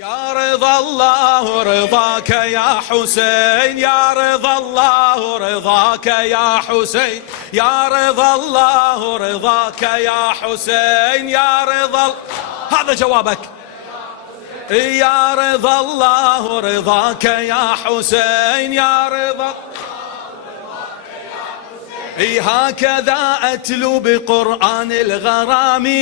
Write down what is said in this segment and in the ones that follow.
يا رضا الله رضاك يا حسين، يا رضا الله رضاك يا حسين، يا رضا الله رضاك يا حسين، يا رضا. هذا جوابك. يا رضا الله رضاك يا حسين، يا رضا. هكذا أتلو بقرآن الغرامي،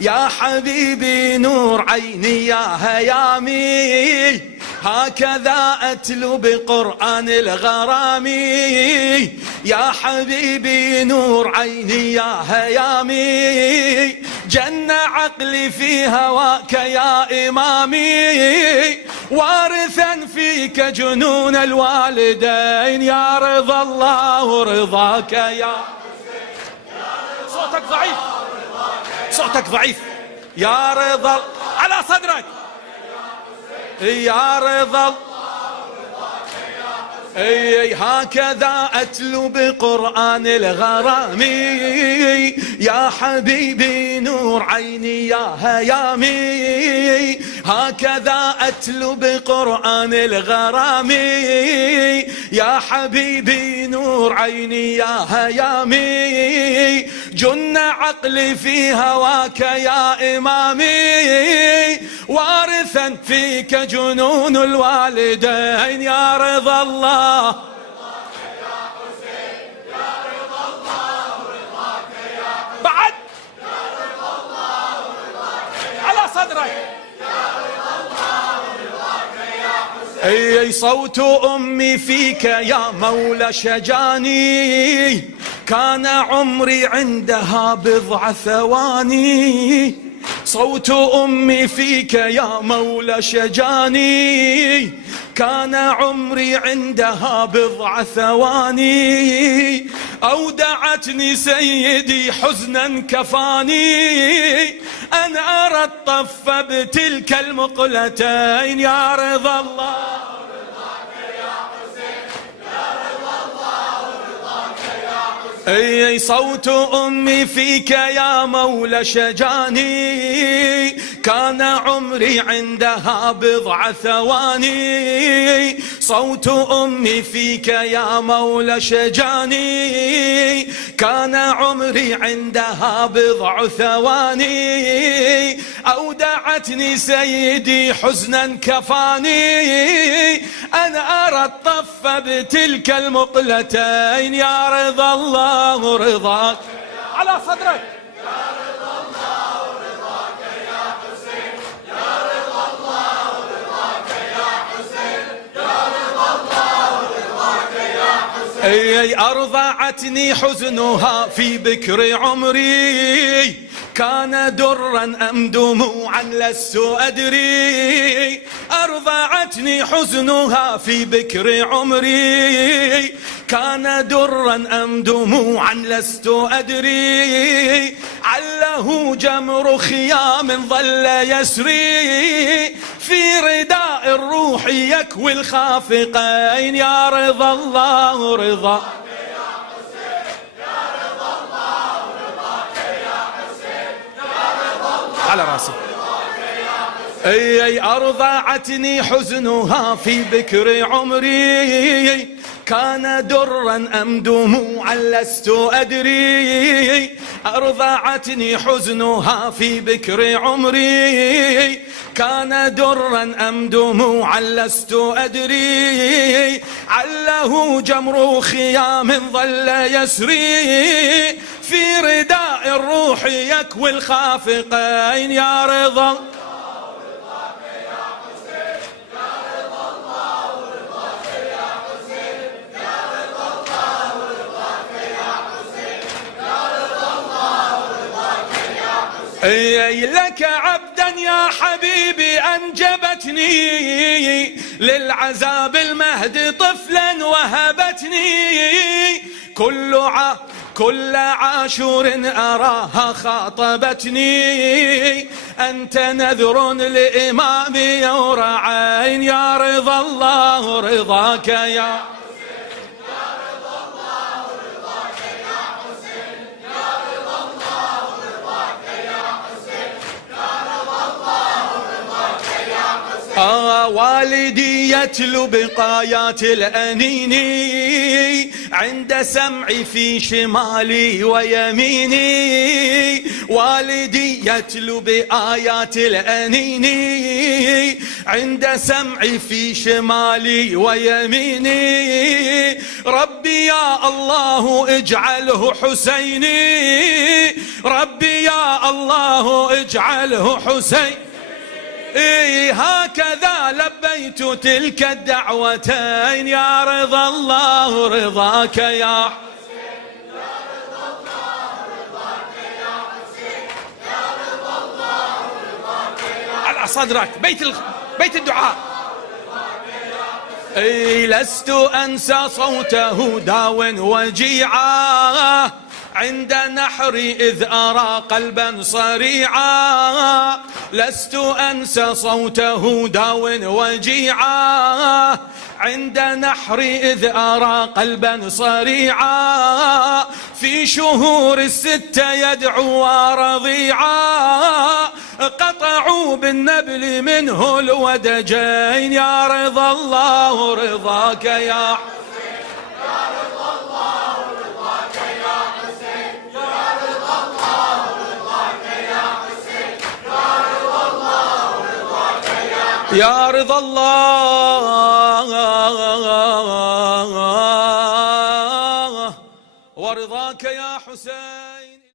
يا حبيبي نور عيني يا هيامي. هكذا أتلو بقرآن الغرامي، يا حبيبي نور عيني يا هيامي. جن عقلي في هواك يا إمامي، وارثا فيك جنون الوالدين. يا رضا الله رضاك يا صوتك ضعيف، صوتك ضعيف. يا رضا على صدرك. يا رضا هكذا أتلو بقرآن الغرامي، يا حبيبي نور عيني يا هيامي. هكذا أتلو بقرآن الغرامي، يا حبيبي نور عيني يا هيامي. جن عقلي في هواك يا إمامي، وارثا فيك جنون الوالدين. يا رضا الله بعد. يا رضا الله رضاك على صدرك. يا رضا الله رضاك يا حسين. صوت أمي فيك يا مولى شجاني، كان عمري عندها بضع ثواني. صوت أمي فيك يا مولى شجاني، كان عمري عندها بضع ثواني. أودعتني سيدي حزنا كفاني، أن أرى الطف بتلك المقلتين. يا رضا الله صوت أمي فيك يا مولى شجاني، كان عمري عندها بضع ثواني. صوت أمي فيك يا مولى شجاني، كان عمري عندها بضع ثواني. أودعتني سيدي حزنا كفاني، أنا أرى الطف بتلك المقلتين. يا رضا الله رضاك على صدرك. يا رضا الله رضاك يا حسين، يا رضا الله رضاك يا حسين، يا رضا الله رضاك يا حسين. أرضعتني حزنها في بكر عمري، كان درا أم دموعا لست أدري. أرضعتني حزنها في بكر عمري، كان درا أم دموعا لست أدري. عله جمر خيام ظل يسري، في رداء الروح يكوي الخافقين. يا رضا الله رضا على راسي. أرضعتني حزنها في بكر عمري، كان درا أم دموعا لست أدري. أرضعتني حزنها في بكر عمري، كان درا أم دموعا لست أدري. عله جمر خيام ظل يسري، في رداء الروح يكوي الخافقين. يا رضا لك عبدا يا حبيبي أنجبتني، للعذاب المهد طفلا وهبتني. كل عاشور أراها خاطبتني، أنت نذر لإمامي يورع عين. يا رضا الله رضاك يا والدي يتلو بقايات الأنيني عند سمعي في شمالي ويميني. والدي يتلو بآيات الأنيني عند سمعي في شمالي ويميني. ربي يا الله اجعله حسيني، ربي يا الله اجعله حسين. هكذا لبيت تلك الدعوتين. يا رضا الله رضاك يا حسين، يا رضا الله رضاك يا حسين، يا رضا الله رضاك يا حسين. على صدرك بيت الدعاء. لست أنسى صوته داو وجيعا عند نحري إذ أرى قلبا صريعا. لست أنسى صوته داو وجيعا عند نحري إذ أرى قلبا صريعا. في شهور الستة يدعو رضيعا قطعوا بالنبل منه الودجين. يا رضا الله رضاك يا حسين، يا رضا الله رضاك يا حسين، يا رضا الله رضاك يا حسين، يا رضا الله رضاك يا حسين، يا رضا الله ورضاك يا حسين.